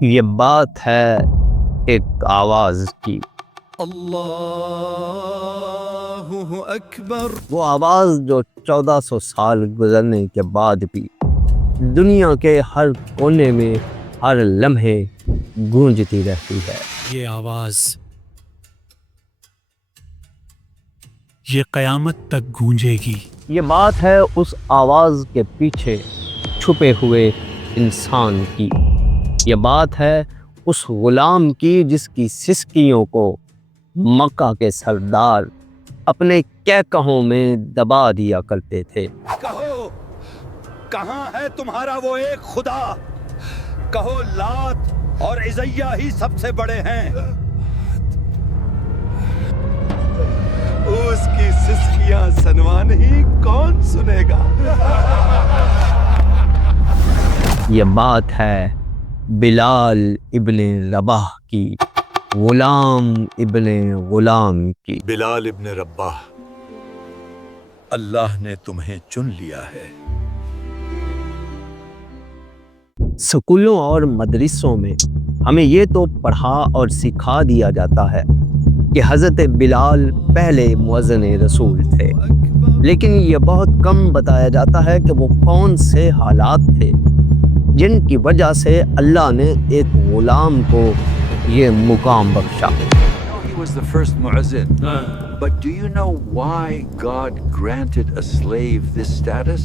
یہ بات ہے ایک آواز کی، اللہ اکبر۔ وہ آواز جو 1400 سال گزرنے کے بعد بھی دنیا کے ہر کونے میں ہر لمحے گونجتی رہتی ہے۔ یہ آواز یہ قیامت تک گونجے گی۔ یہ بات ہے اس آواز کے پیچھے چھپے ہوئے انسان کی، یہ بات ہے اس غلام کی جس کی سسکیوں کو مکہ کے سردار اپنے کہوں میں دبا دیا کرتے تھے۔ کہو کہاں ہے تمہارا وہ ایک خدا؟ کہو لات اور عزیہ ہی سب سے بڑے ہیں۔ اس کی سسکیاں سنوا نہیں کون سنے گا؟ یہ بات ہے بلال ابن رباح کی، غلام ابن غلام کی۔ بلال ابن رباح، اللہ نے تمہیں چن لیا ہے۔ سکولوں اور مدرسوں میں ہمیں یہ تو پڑھا اور سکھا دیا جاتا ہے کہ حضرت بلال پہلے مؤذن رسول تھے، لیکن یہ بہت کم بتایا جاتا ہے کہ وہ کون سے حالات تھے جن کی وجہ سے اللہ نے ایک غلام کو یہ مقام بخشا۔ He was the first mu'azzin. But do you know why God granted a slave this status?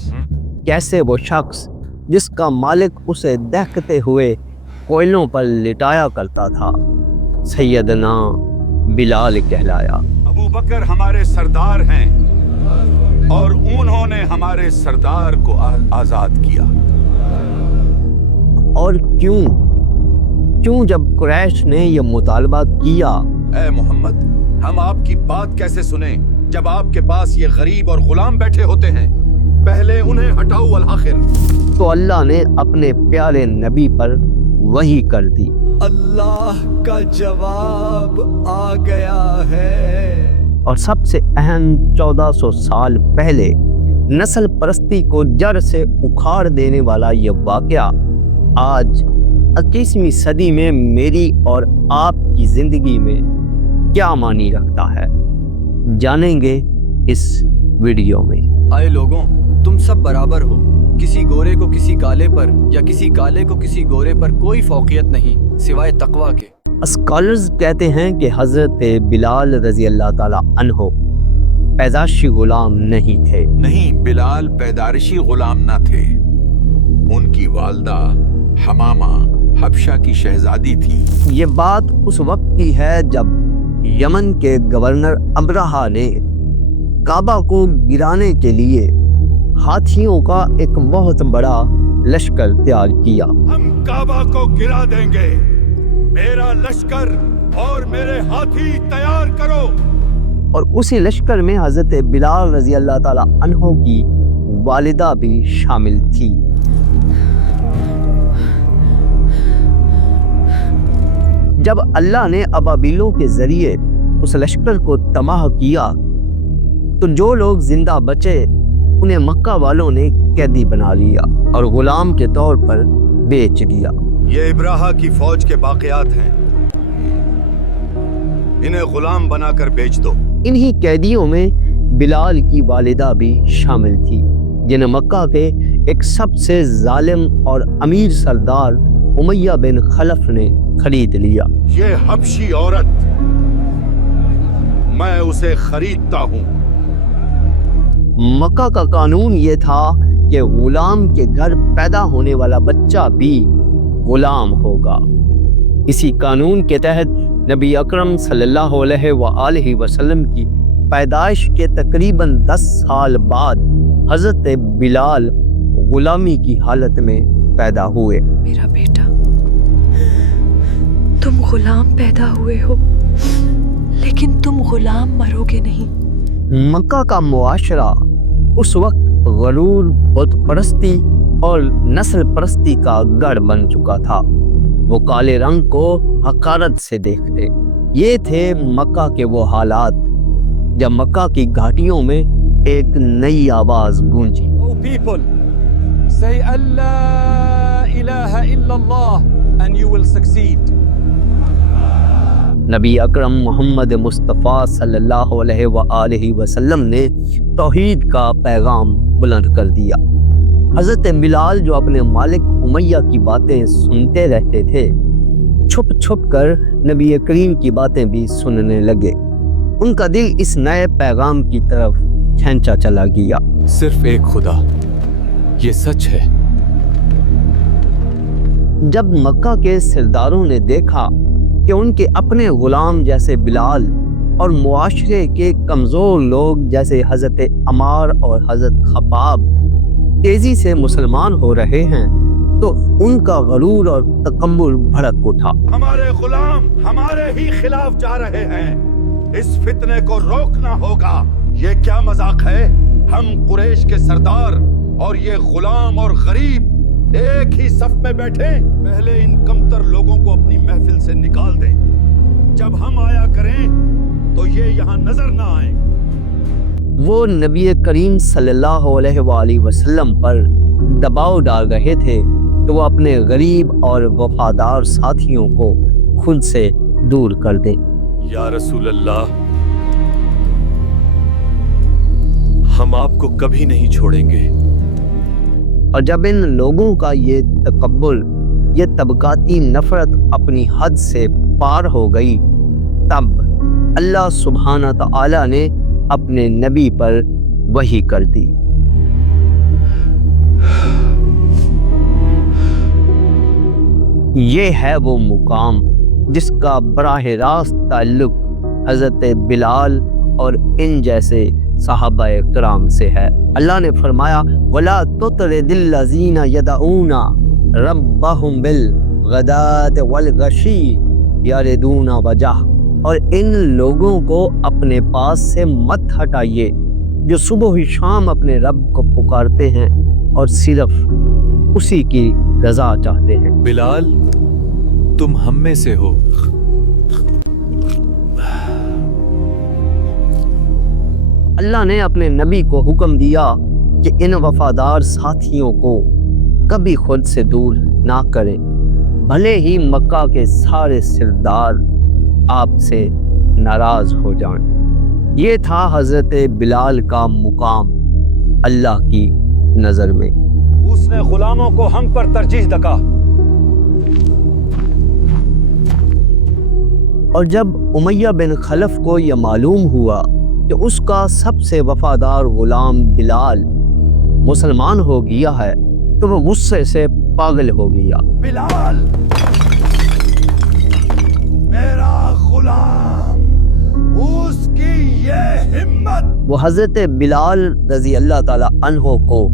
کیسے وہ شخص جس کا مالک اسے دیکھتے ہوئے کوئلوں پر لٹایا کرتا تھا سیدنا بلال کہلایا۔ ابو بکر ہمارے سردار ہیں اور انہوں نے ہمارے سردار کو آزاد کیا۔ اور کیوں جب قریش نے یہ مطالبہ کیا؟ اے محمد، ہم آپ کی بات کیسے سنیں جب آپ کے پاس یہ غریب اور غلام بیٹھے ہوتے ہیں؟ پہلے انہیں ہٹاؤ والآخر۔ تو اللہ نے اپنے پیارے نبی پر وحی کر دی۔ اللہ کا جواب آ گیا ہے۔ اور سب سے اہم 1400 سال پہلے نسل پرستی کو جڑ سے اکھاڑ دینے والا یہ واقعہ آج 21ویں صدی میں میری اور آپ کی زندگی میں کیا معنی رکھتا ہے، جانیں گے اس ویڈیو میں۔ آئے لوگوں، تم سب برابر ہو، کسی گورے کو کسی کالے پر یا کسی کالے کو کسی گورے پر کوئی فوقیت نہیں سوائے تقویٰ کے۔ اسکالرز کہتے ہیں کہ حضرت بلال رضی اللہ تعالی عنہ پیدائشی غلام نہیں تھے۔ نہیں، بلال پیدائشی غلام نہ تھے، ان کی والدہ حمامہ حبشہ کی شہزادی تھی۔ یہ بات اس وقت کی ہے جب یمن کے گورنر ابرہہ نے کعبہ کو گرانے کے لیے ہاتھیوں کا ایک بہت بڑا لشکر تیار کیا۔ ہم کعبہ کو گرا دیں گے، میرا لشکر اور میرے ہاتھی تیار کرو۔ اور اسی لشکر میں حضرت بلال رضی اللہ تعالی عنہ کی والدہ بھی شامل تھی۔ جب اللہ نے ابابیلوں کے ذریعے اس لشکر کو تباہ کیا تو جو لوگ زندہ بچے انہیں مکہ والوں نے قیدی بنا لیا اور غلام کے طور پر بیچ دیا۔ یہ ابراہا کی فوج کے باقیات ہیں، انہیں غلام بنا کر بیچ دو۔ انہی قیدیوں میں بلال کی والدہ بھی شامل تھی جنہیں مکہ کے ایک سب سے ظالم اور امیر سردار امیہ بن خلف نے خرید لیا۔ یہ حبشی عورت، میں اسے خریدتا ہوں۔ مکہ کا قانون یہ تھا کہ غلام کے گھر پیدا ہونے والا بچہ بھی غلام ہوگا۔ اسی قانون کے تحت نبی اکرم صلی اللہ علیہ وآلہ وسلم کی پیدائش کے تقریباً 10 سال بعد حضرت بلال غلامی کی حالت میں پیدا ہوئے۔ میرا بیٹا، تم غلام پیدا ہوئے ہو لیکن تم غلام مرو گے نہیں۔ مکہ کا معاشرہ اس وقت غرور، بت پرستی اور نسل پرستی کا گڑھ بن چکا تھا۔ وہ کالے رنگ کو حقارت سے دیکھتے۔ یہ تھے مکہ کے وہ حالات جب مکہ کی گھاٹیوں میں ایک نئی آواز گونجی۔ Oh people, say Allah ilaha illallah and you will succeed. نبی اکرم محمد مصطفیٰ صلی اللہ علیہ وآلہ وسلم نے توحید کا پیغام بلند کر دیا۔ حضرت بلال جو اپنے مالک امیہ کی باتیں سنتے رہتے تھے، چھپ چھپ کر نبی کریم کی باتیں بھی سننے لگے۔ ان کا دل اس نئے پیغام کی طرف کھینچا چلا گیا۔ صرف ایک خدا، یہ سچ ہے۔ جب مکہ کے سرداروں نے دیکھا کہ ان کے اپنے غلام جیسے بلال اور معاشرے کے کمزور لوگ جیسے حضرت عمار اور حضرت خباب تیزی سے مسلمان ہو رہے ہیں، تو ان کا غرور اور تکبر بھڑک اٹھا۔ ہمارے غلام ہمارے ہی خلاف جا رہے ہیں، اس فتنے کو روکنا ہوگا۔ یہ کیا مذاق ہے؟ ہم قریش کے سردار اور یہ غلام اور غریب ایک ہی صف میں بیٹھے۔ پہلے ان کمتر لوگوں کو اپنی محفل سے نکال دیں، جب ہم آیا کریں تو یہ یہاں نظر نہ آئیں۔ وہ نبی کریم صلی اللہ علیہ وآلہ وسلم پر دباؤ ڈال رہے تھے کہ وہ اپنے غریب اور وفادار ساتھیوں کو خود سے دور کر دیں۔ یا رسول اللہ، ہم آپ کو کبھی نہیں چھوڑیں گے۔ اور جب ان لوگوں کا یہ تکبر، یہ طبقاتی نفرت اپنی حد سے پار ہو گئی، تب اللہ سبحانہ تعالی نے اپنے نبی پر وحی کر دی۔ یہ ہے وہ مقام جس کا براہ راست تعلق حضرت بلال اور ان جیسے صحابہ کرام سے ہے۔ اللہ نے فرمایا وَلَا تُطْرِدِ الَّذِينَ يَدْعُونَ رَبَّهُمْ بِالْغَدَاةِ وَالْعَشِيِّ يُرِيدُونَ وَجْهَهُ، اور ان لوگوں کو اپنے پاس سے مت ہٹائیے جو صبح و شام اپنے رب کو پکارتے ہیں اور صرف اسی کی رضا چاہتے ہیں۔ بلال، تم ہم میں سے ہو۔ اللہ نے اپنے نبی کو حکم دیا کہ ان وفادار ساتھیوں کو کبھی خود سے دور نہ کریں، بھلے ہی مکہ کے سارے سردار آپ سے ناراض ہو جائیں۔ یہ تھا حضرت بلال کا مقام اللہ کی نظر میں۔ اس نے غلاموں کو ہم پر ترجیح دکا۔ اور جب امیہ بن خلف کو یہ معلوم ہوا کہ اس کا سب سے وفادار غلام بلال مسلمان ہو گیا ہے، تو وہ غصے سے پاگل ہو گیا۔ بلال میرا غلام، اس کی یہ ہمت! وہ حضرت بلال رضی اللہ تعالی عنہ کو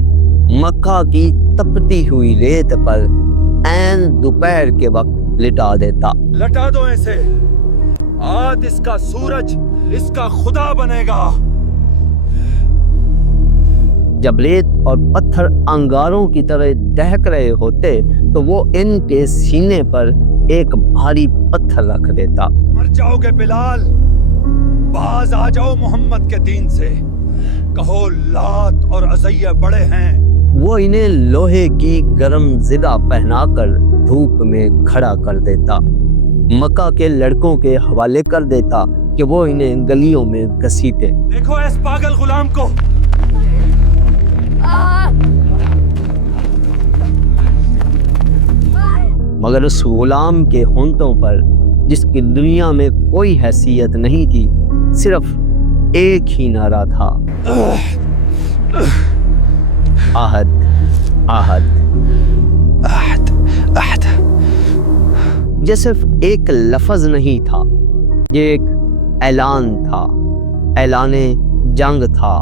مکہ کی تپتی ہوئی ریت پر عین دوپہر کے وقت لٹا دیتا۔ لٹا دو اسے، آج اس کا سورج اس کا خدا بنے گا۔ جب ریت اور پتھر انگاروں کی طرح دہک رہے ہوتے تو وہ ان کے سینے پر ایک بھاری پتھر رکھ دیتا۔ مر جاؤ گے بلال، باز آ جاؤ محمد کے دین سے، کہو لات اور عزیہ بڑے ہیں۔ وہ انہیں لوہے کی گرم زدہ پہنا کر دھوپ میں کھڑا کر دیتا، مکہ کے لڑکوں کے حوالے کر دیتا کہ وہ انہیں گلیوں میں گھسیٹے۔ دیکھو اس پاگل غلام کو، مگر اس غلام کے ہونٹوں پر، جس کی دنیا میں کوئی حیثیت نہیں تھی، صرف ایک ہی نعرہ تھا، آہد آہد آہد آہد۔ یہ صرف ایک لفظ نہیں تھا، یہ ایک اعلان تھا، اعلان جنگ تھا،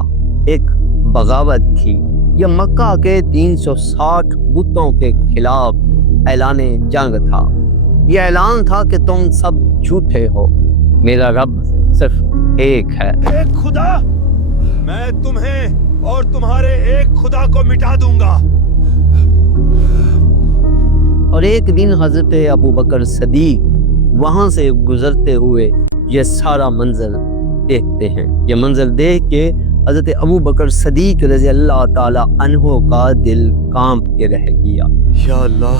ایک بغاوت تھی۔ یہ مکہ کے 360 بتوں کے خلاف اعلان جنگ تھا۔ یہ اعلان تھا کہ تم سب جھوٹے ہو، میرا رب صرف ایک ہے۔ ایک خدا، میں تمہیں اور تمہارے ایک خدا کو مٹا دوں گا۔ اور ایک دن حضرت ابو بکر صدیق وہاں سے گزرتے ہوئے یہ سارا منظر دیکھتے ہیں۔ یہ منظر دیکھ کے حضرت ابو بکر صدیق رضی اللہ تعالی عنہ کا دل کانپ کے رہ گیا۔ یا اللہ،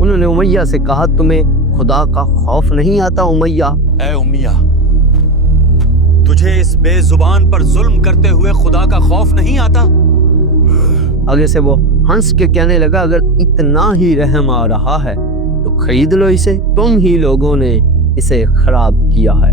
انہوں نے امیہ سے کہا تمہیں خدا کا خوف نہیں آتا امیہ؟ اے امیہ، تجھے اس بے زبان پر ظلم کرتے ہوئے خدا کا خوف نہیں آتا؟ آگے سے وہ ہنس کے کہنے لگا اگر اتنا ہی رحم آ رہا ہے تو خرید لو اسے، تم ہی لوگوں نے اسے خراب کیا ہے۔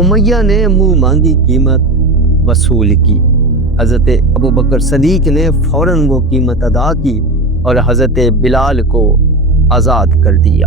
امیہ نے منہ مانگی قیمت وصول کی۔ حضرت ابو بکر صدیق نے فوراً وہ قیمت ادا کی اور حضرت بلال کو آزاد کر دیا۔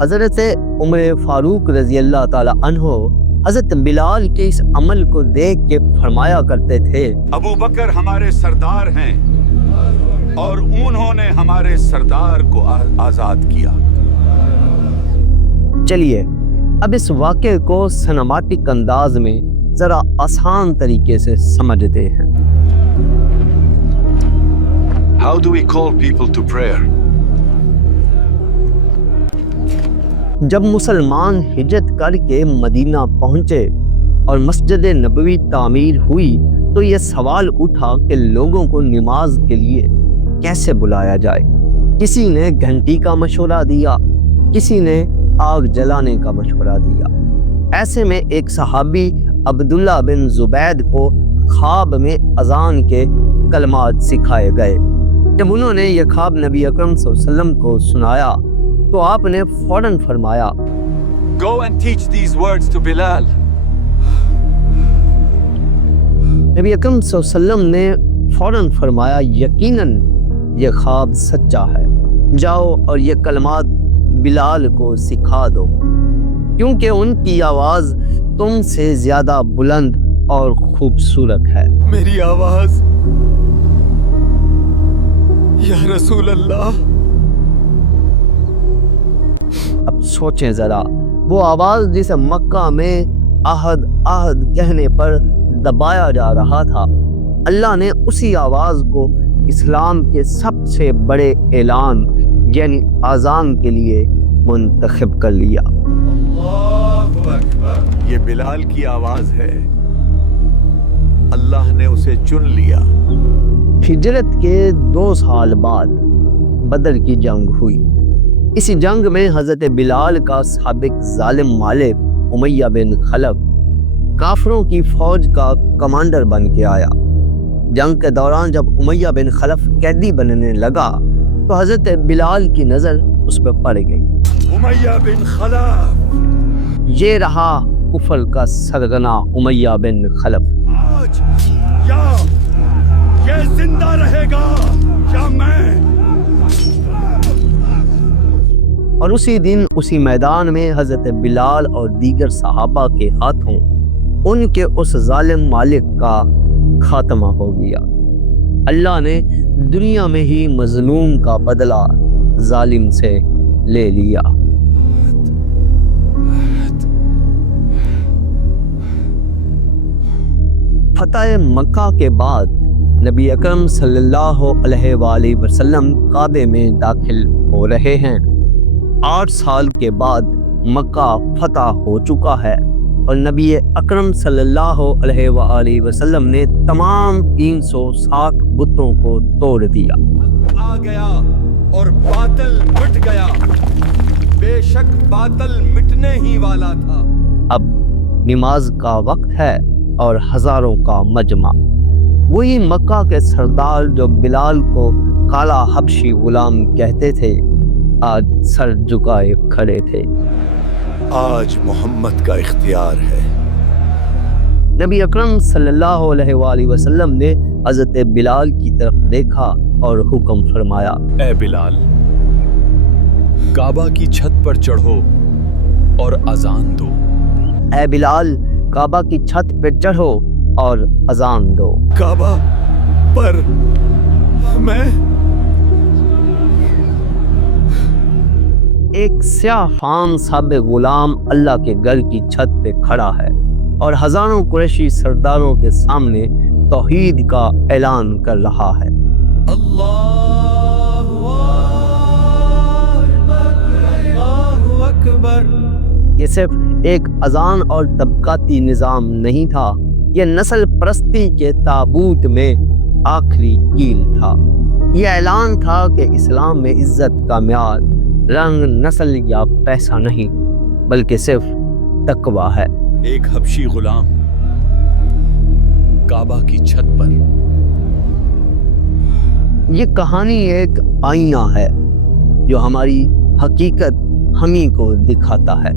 حضرت عمر فاروق رضی اللہ تعالی عنہ حضرت بلال کے اس عمل کو دیکھ کے فرمایا کرتے تھے ابو بکر ہمارے سردار ہیں اور انہوں نے ہمارے سردار کو آزاد کیا۔ چلیے اب اس واقعے کو سنماٹک انداز میں ذرا آسان طریقے سے سمجھتے ہیں۔ How do we call people to prayer? جب مسلمان ہجرت کر کے مدینہ پہنچے اور مسجد نبوی تعمیر ہوئی تو یہ سوال اٹھا کہ لوگوں کو نماز کے لیے کیسے بلایا جائے۔ کسی نے گھنٹی کا مشورہ دیا، کسی نے آگ جلانے کا مشورہ دیا۔ ایسے میں ایک صحابی عبداللہ بن زبید کو خواب میں اذان کے کلمات سکھائے گئے۔ جب انہوں نے یہ خواب نبی اکرم صلی اللہ علیہ وسلم کو سنایا تو آپ نے فوراً فرمایا Go and teach these words to Bilal. نبی اکرم صلی اللہ علیہ وسلم نے فوراً فرمایا یقیناً یہ خواب سچا ہے، جاؤ اور یہ کلمات بلال کو سکھا دو کیونکہ ان کی آواز تم سے زیادہ بلند اور خوبصورت ہے۔ میری آواز یا رسول اللہ۔ اب سوچیں ذرا، وہ آواز جسے مکہ میں عہد عہد کہنے پر دبایا جا رہا تھا، اللہ نے اسی آواز کو اسلام کے سب سے بڑے اعلان یعنی اذان کے لیے منتخب کر لیا۔ یہ بلال کی آواز ہے، اللہ نے اسے چن لیا۔ ہجرت کے 2 سال بعد بدر کی جنگ ہوئی۔ اسی جنگ میں حضرت بلال کا سابق ظالم مالک امیہ بن خلف کافروں کی فوج کا کمانڈر بن کے آیا۔ جنگ کے دوران جب امیہ بن خلف قیدی بننے لگا تو حضرت بلال کی نظر اس پہ پڑ گئی۔ امیہ بن خلف، یہ رہا کفر کا سرغنہ امیہ بن خلف۔ آج یا یہ زندہ رہے گا یا میں۔ اور اسی دن اسی میدان میں حضرت بلال اور دیگر صحابہ کے ہاتھوں ان کے اس ظالم مالک کا خاتمہ ہو گیا۔ اللہ نے دنیا میں ہی مظلوم کا بدلہ ظالم سے لے لیا۔ فتح مکہ کے بعد نبی اکرم صلی اللہ علیہ وآلہ وسلم کعبے میں داخل ہو رہے ہیں۔ 8 سال کے بعد مکہ فتح ہو چکا ہے اور نبی اکرم صلی اللہ علیہ وآلہ وسلم نے تمام 360 بتوں کو توڑ دیا۔ آ گیا اور باطل مٹ گیا، بے شک باطل مٹنے ہی والا تھا۔ اب نماز کا وقت ہے اور ہزاروں کا مجمع۔ وہی مکہ کے سردار جو بلال کو کالا حبشی غلام کہتے تھے آج سر جھکائے کھڑے تھے۔ آج محمد کا اختیار ہے۔ نبی اکرم صلی اللہ علیہ وآلہ وسلم نے حضرت بلال کی طرف دیکھا اور حکم فرمایا اے بلال، کعبہ کی چھت پر چڑھو اور اذان دو۔ اے بلال کعبہ کی چھت پہ چڑھو اور اذان دو۔ کعبہ پر میں ایک سیاہ فام سابق غلام اللہ کے گھر کی چھت پہ کھڑا ہے اور ہزاروں قریشی سرداروں کے سامنے توحید کا اعلان کر رہا ہے۔ اللہ اکبر، صرف ایک اذان اور طبقاتی نظام نہیں تھا، یہ نسل پرستی کے تابوت میں آخری کیل تھا۔ یہ اعلان تھا کہ اسلام میں عزت کا معیار رنگ، نسل یا پیسہ نہیں، بلکہ صرف تقویٰ ہے۔ ایک حبشی غلام کعبہ کی چھت پر۔ یہ کہانی ایک آئینہ ہے جو ہماری حقیقت ہمیں کو دکھاتا ہے۔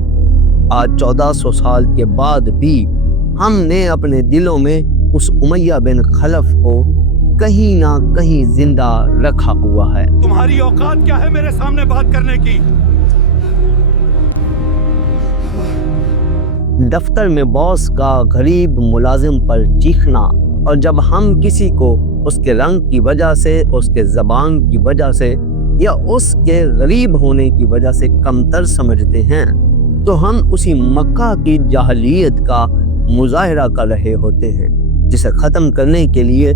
آج 1400 سال کے بعد بھی ہم نے اپنے دلوں میں اس امیہ بن خلف کو کہیں نہ کہیں زندہ رکھا ہوا ہے۔ تمہاری اوقات کیا ہے میرے سامنے بات کرنے کی؟ دفتر میں باس کا غریب ملازم پر چیخنا، اور جب ہم کسی کو اس کے رنگ کی وجہ سے، اس کے زبان کی وجہ سے یا اس کے غریب ہونے کی وجہ سے کمتر سمجھتے ہیں تو ہم اسی مکہ کی جاہلیت کا مظاہرہ کر رہے ہوتے ہیں جسے ختم کرنے کے لیے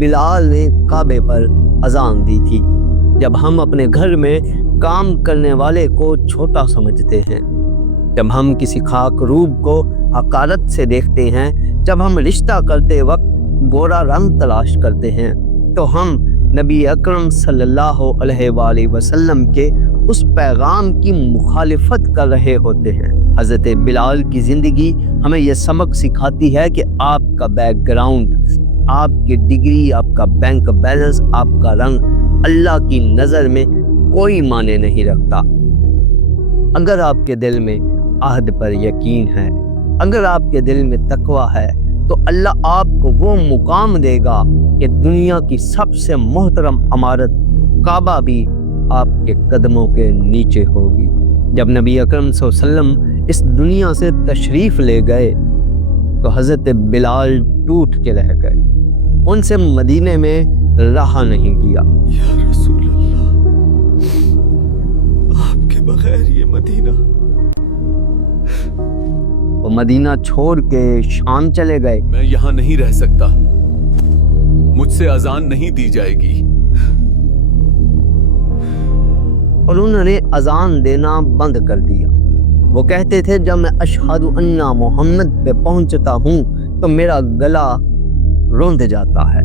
بلال نے کعبے پر اذان دی تھی۔ جب ہم اپنے گھر میں کام کرنے والے کو چھوٹا سمجھتے ہیں، جب ہم کسی خاک روب کو حقارت سے دیکھتے ہیں، جب ہم رشتہ کرتے وقت گورا رنگ تلاش کرتے ہیں، تو ہم نبی اکرم صلی اللہ علیہ وآلہ وسلم کے اس پیغام کی مخالفت کر رہے ہوتے ہیں۔ حضرت بلال کی زندگی ہمیں یہ سبق سکھاتی ہے کہ آپ کا بیک گراؤنڈ، آپ کی ڈگری، آپ کا بینک بیلنس، آپ کا رنگ اللہ کی نظر میں کوئی معنی نہیں رکھتا۔ اگر آپ کے دل میں عہد پر یقین ہے، اگر آپ کے دل میں تقویٰ ہے، تو اللہ آپ کو وہ مقام دے گا کہ دنیا کی سب سے محترم عمارت کعبہ بھی آپ کے قدموں کے نیچے ہوگی۔ جب نبی اکرم صلی اللہ علیہ وسلم اس دنیا سے تشریف لے گئے تو حضرت بلال ٹوٹ کے رہ گئے، ان سے مدینے میں رہا نہیں گیا۔ یا رسول اللہ، آپ کے بغیر یہ مدینہ۔ وہ مدینہ چھوڑ کے شام چلے گئے۔ میں یہاں نہیں رہ سکتا، مجھ سے اذان نہیں دی جائے گی۔ اور انہوں نے اذان دینا بند کر دیا۔ وہ کہتے تھے جب میں اشہد ان محمد پہ پہنچتا ہوں تو میرا گلا روند جاتا ہے،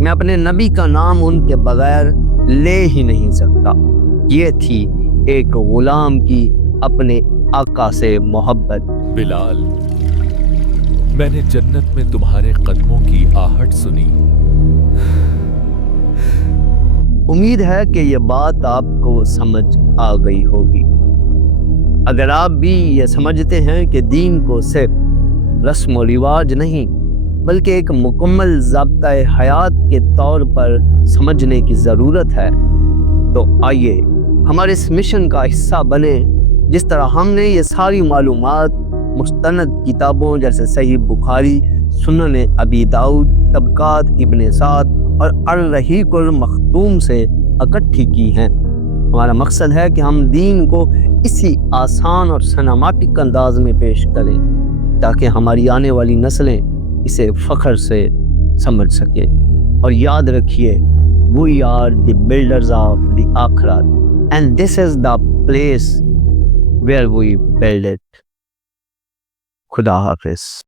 میں اپنے نبی کا نام ان کے بغیر لے ہی نہیں سکتا۔ یہ تھی ایک غلام کی اپنے آقا سے محبت۔ بلال، میں نے جنت میں تمہارے قدموں کی آہٹ سنی۔ امید ہے کہ یہ بات آپ کو سمجھ آ گئی ہوگی۔ اگر آپ بھی یہ سمجھتے ہیں کہ دین کو صرف رسم و رواج نہیں بلکہ ایک مکمل ضابطۂ حیات کے طور پر سمجھنے کی ضرورت ہے، تو آئیے ہمارے اس مشن کا حصہ بنے۔ جس طرح ہم نے یہ ساری معلومات مستند کتابوں جیسے صحیح بخاری، سنن ابی داؤد، طبقات ابن سعد اور الرحیق المختوم سے اکٹھی کی ہیں۔ ہمارا مقصد ہے کہ ہم دین کو اسی آسان اور سنماٹک انداز میں پیش کریں تاکہ ہماری آنے والی نسلیں اسے فخر سے سمجھ سکیں۔ اور یاد رکھیے، we are the builders of the آخرت and this is the place where we build it۔ خدا حافظ۔